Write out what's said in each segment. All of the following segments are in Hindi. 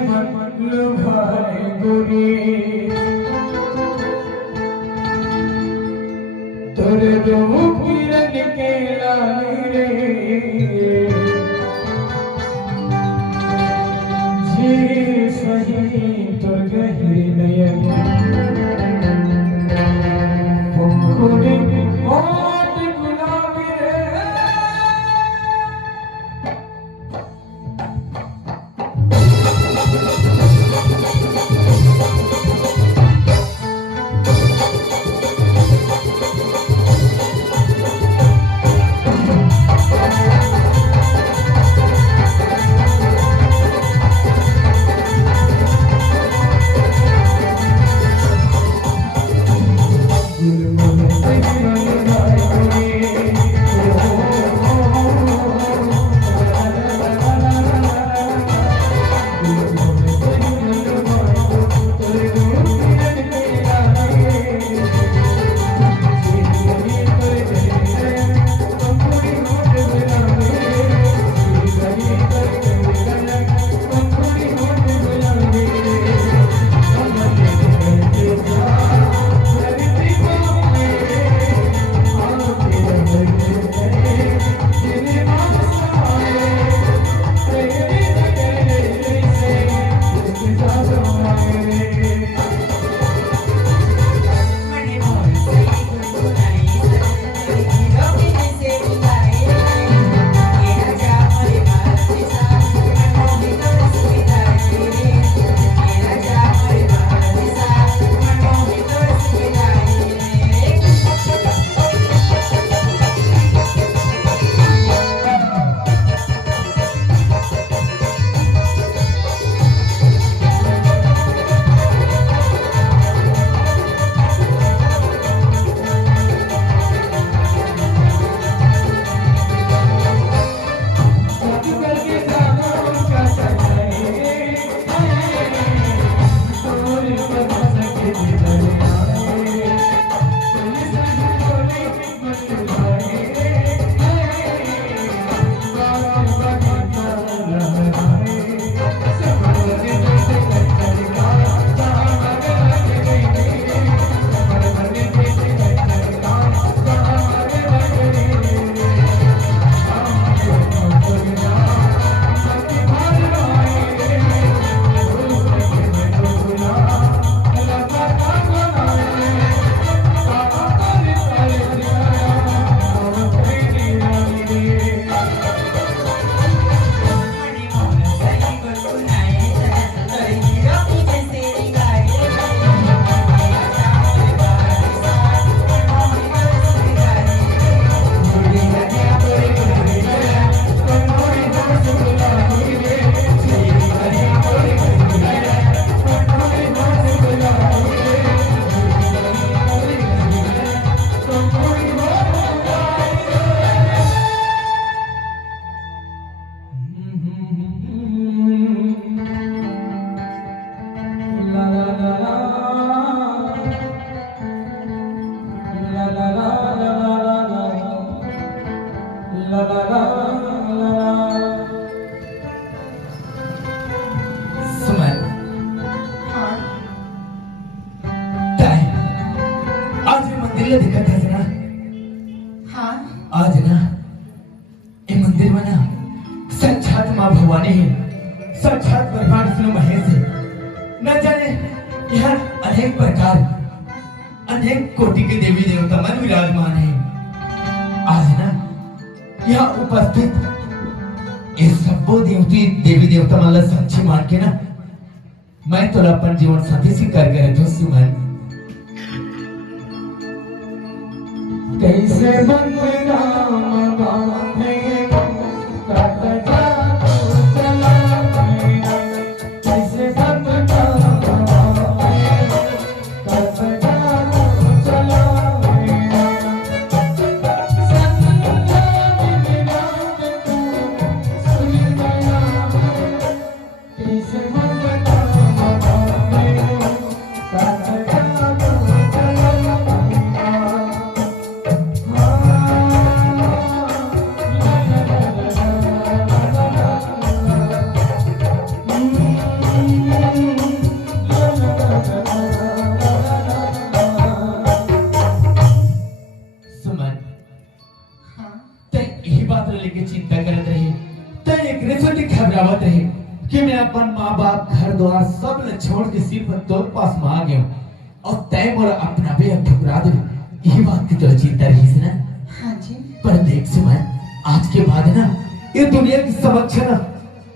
मन लुभाए गोरी तोरे रूप किरण के लाल रे जी सही तोर गहरे नयन फूले होठ गुलाबी रे दिखत है ना। हाँ आज ना ये मंदिर में ना साक्षात माँ भवानी है, साक्षात भगवान विष्णु महेश है। न जाने यहाँ अनेक प्रकार अनेक कोटि के देवी देवता मन विराजमान है। आज ना यहाँ उपस्थित ये सबो देवती देवी देवता माला साक्षी मान के ना मैं तो अपन जीवन साथी सी कर गए तो सुमन कैसे बंदना बांधे काटता तो चला कैसे बंदना बांधे काटता तो चला संजना बिना तू सुन गया कैसे बंदना बांधे काटता तो चला कि मैं अपन माँ बाप घर द्वार सब न छोड़ के सिर्फ तोर पास में आ गया हूँ और तय मोरा अपना भी अब ठुकरा दे। यही बात की तो चिंता रही है ना। हाँ जी। पर देख समय आज के बाद ना ये दुनिया की समक्ष ना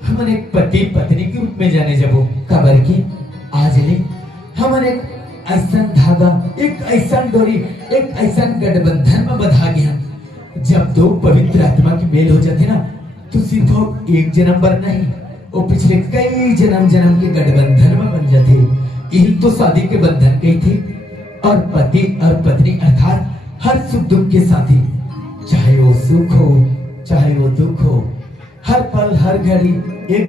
हमन एक पति पत्नी के रूप में जाने जबो खबर की आज ले हमन एक ऐसा धागा एक ऐसा डोरी एक ऐसा गठबंधन में बंधा गया। जब दो पवित्र आत्मा की मेल हो जाती ना तो सिर्फ एक जन्म पर नहीं वो पिछले कई जन्म जन्म के गठबंधन में बन जाते। यही तो शादी के बंधन गई थी और पति और पत्नी अर्थात हर सुख दुख के साथी, चाहे वो सुख हो चाहे वो दुख हो, हर पल हर घड़ी एक